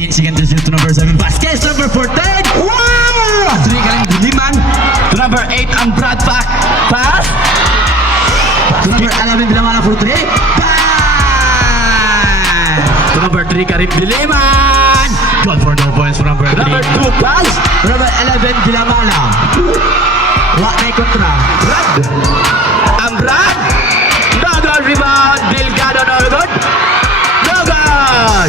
15 seconds to shoot to number 7. Vasquez, number 14. Wow! 3 galing Diliman. To number 8, ang Brad pass. To number 11, Bilamala for 3. Bang! To number 3, Karim Diliman. Good for the points for number 3. Number 2, pass. To number 11, Bilamala. Wak na kontra. Brad. Ang Brad. No good rebound. Delgado, no good. No good.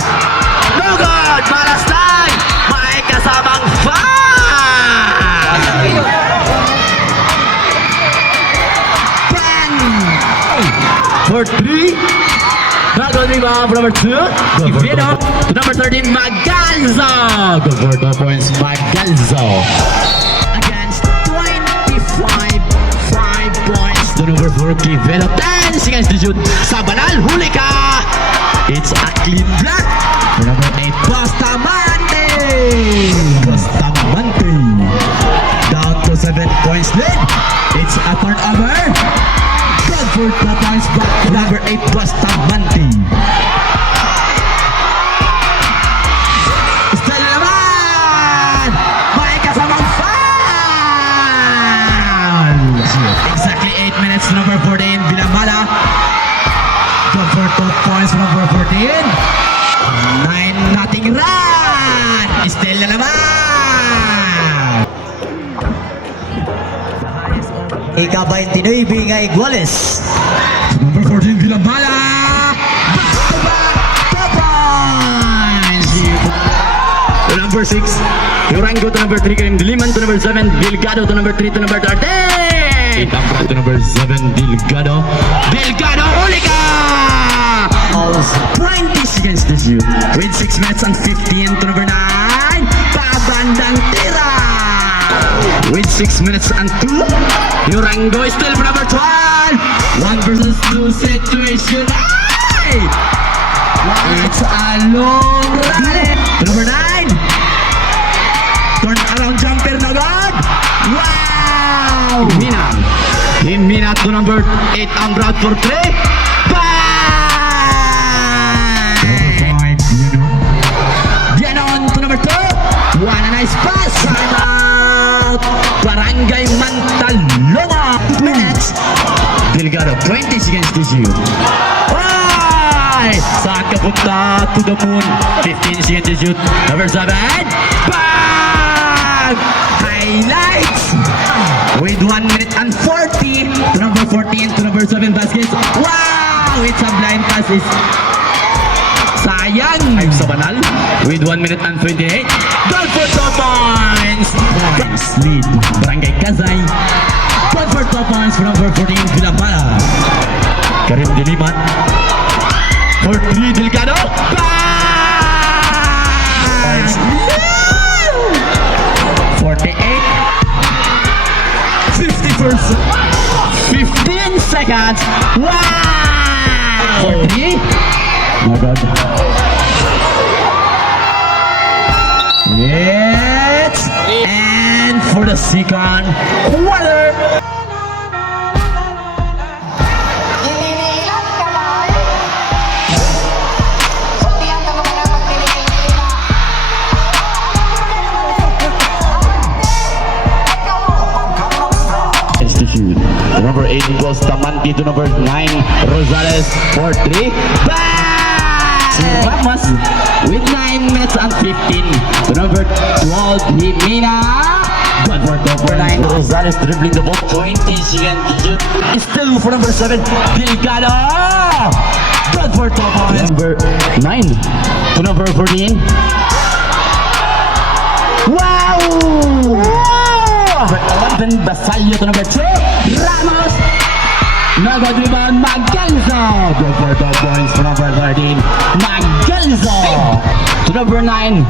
No good. Malas lang. May kasamang foul. Bang. For 3. No good rebound for number 2. Ivino. To number 13, Magalzo. Good for 2 points, Magalzo. Against 25. 5 points to number 4, Kivelo. 10 seconds to shoot. Sabanal, huli ka! It's a clean block. To number 8, Bustamante. Bustamante. Down to 7 points lead. It's a turnover. Good for 2 points back to number 8, Bustamante. Still naman! May kasamang foul! Exactly 8 minutes, number 14, Bilamala. Good for 2 points, number 14. 9-0 run! Still na naman! Ika-29 nga Iguales. Number 14, Bilamala. Back-to-back 2 points! To number 6, Durango. To number 3, Karim Diliman. To number 7, Delgado. To number 3, to number 13. Tambrad to number 7, Delgado. Delgado, huli ka! 20 seconds to shoot. With 6 minutes and 15 to number 9, Pabandang tira! With 6 minutes and 2, Durango is still for number 12. 1 versus 2 situation. Ay! It's a long rally. To number 9, turn around jumper na God. Wow! Himina to number 8, ang Brad for 3. Bang! Ganon to number 2. One a nice pass. Time out. Barangay Mantalonga. 2 minutes. Delgado, 20 seconds to shoot. Ay! Saan ka punta? To the moon. 15 seconds to shoot. Number 7. Bang! Highlights! With 1 minute and 40. To number 14, to number 7, Vasquez. Wow! It's a blind pass. Sayang! Ay, Sabanal. With 1 minute and 28. Goal for 2 points! Points lead. Barangay Kazay. Goal for 2 points for number 14, Bilamala. Karim Diliman. For 3, Delgado. Bang! 48. 50%. 15 seconds. Wow! 43. My God. Yes. And for the second quarter. Number 8 Bustamante to number 9 Rosales for 3. Bang! Ramos with 9 minutes and 15 to number 12 Himina. Good for 9. Rosales dribbling the ball. 20 seconds to shoot. Still for number 7 Delgado. Good for 2 points. Number 9 to number 14. Wow! Number 11 Basallo to number 2 Ramos. No good rebound, Magalzo. Good for 2 points for number 13 Magalzo. To number 9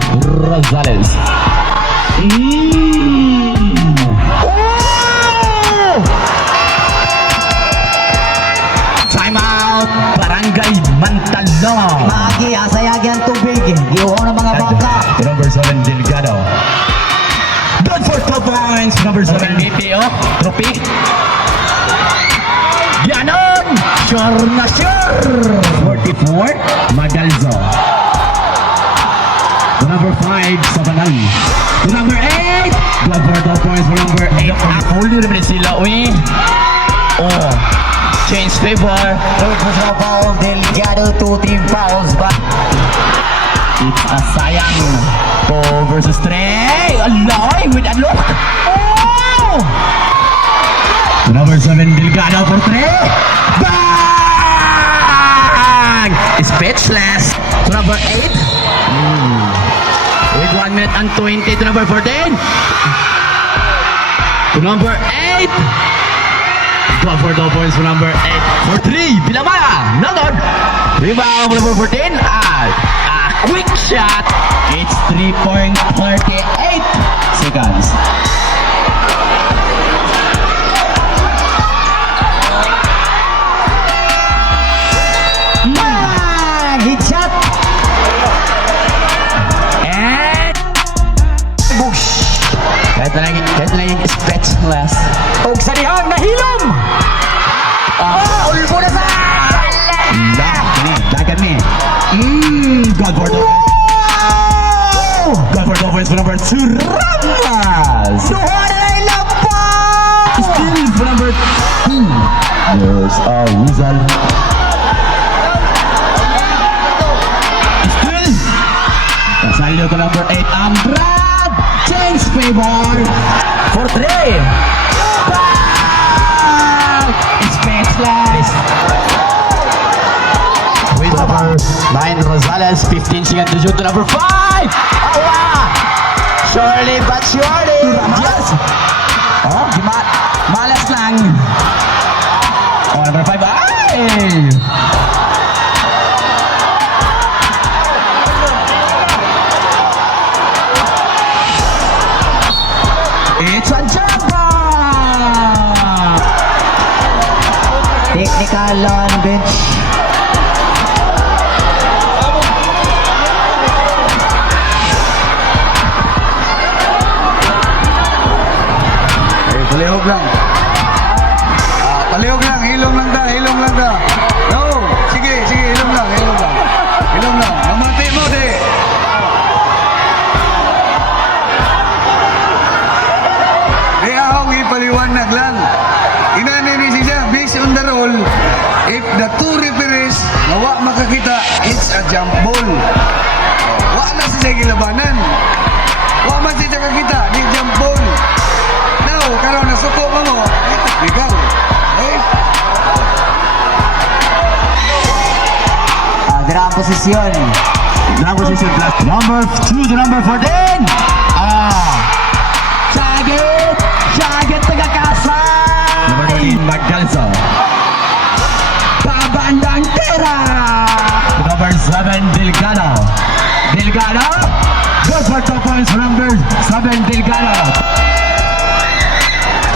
Rosales. Time out. Barangay Mantalonga. Magi, asayagi ang tubig. Iuho ng mga bangka. To number 7 Delgado. Good for 2 points. Number 7 BPO. Trophy. Ganon! Sure na sure! 44, Magalzo. To number 5, Sabanal. To number 8, blood for 2 points for number 8. Fully rin sila, uy. Oh, change favor. Third personal foul, Delgado, 2 team fouls, but It's a sayang. 4 versus 3. Alay, with a look. Oh! To number 7, Delgado for 3. Bang! Speechless. To number 8. With 1 minute and 20 to number 14. To number 8. Blood for 2 points for number 8. For 3, Bilamaya. Nagod. Rebound for number 14. Quick shot. It's 3.38 seconds. hit shot. And Bush. kahit na yung speechless. Og sa dihang nahilom. Ulbo na sa. Dagan me. God for 2. God for 2 points for number 2, Ramas. Duha na ilang po. Still for number 2. There's a Rizal. Still. Nasalyo to number 8, Ambrad. Change favor. For 3. Speechless. With number 9, Rosales. 15 seconds to shoot to number 5. Awa! Surely but surely. Yes. Oh, malas lang. Oh, number 5. Ay! It's a jumper! Technical on bench. Palihog lang. Palihog lang, hilong lang da. No, sige, hilong lang. Hilong lang. Mamati mo, di. Di akong ipaliwanag lang. Inani ni siya, based on the rule, if the two referees mawa makakita, it's a jump ball. Wa na siya gilabanan. Wa man siya kakita, di jump ball. Now, karon nasuko mo mo, bigal. Okay? Dira ang posisyon. Number 6 plus number 2 to number 14. Shagit tagakasay. Number 14, Magdalso. Babandang tira. Number 7, Delgado. Goes for 2 points for number 7, Delgado.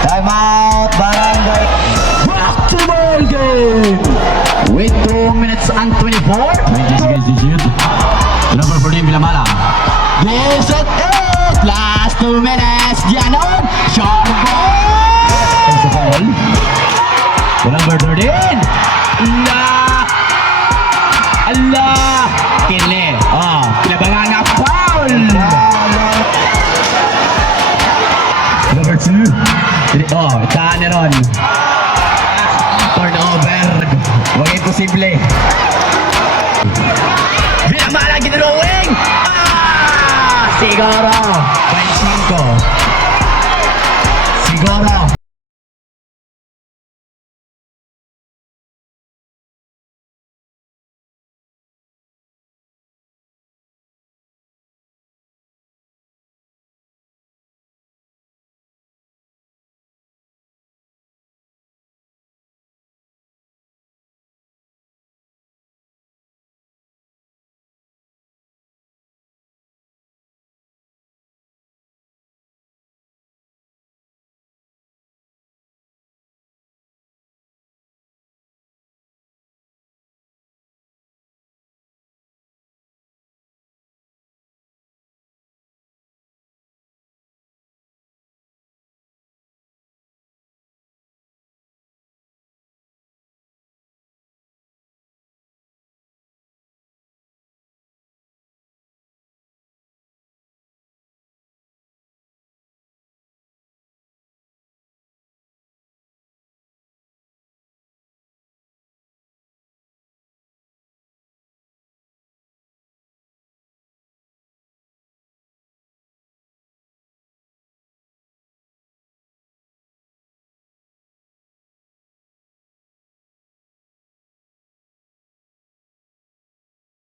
Time out, Barangay. Basketball game. With 2 minutes and 24. 20 seconds to shoot. Number 14, Vilamala. Yes, it is. Last 2 minutes. Ganon. Short ball. And sa foul. To number 13. Allah. Kili. Kinabangan na foul. Number 2. Itaan ni Ron. Turnover. Huwag imposible. Binamala ginrowing. Siguro. 25. Siguro.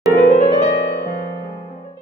Thank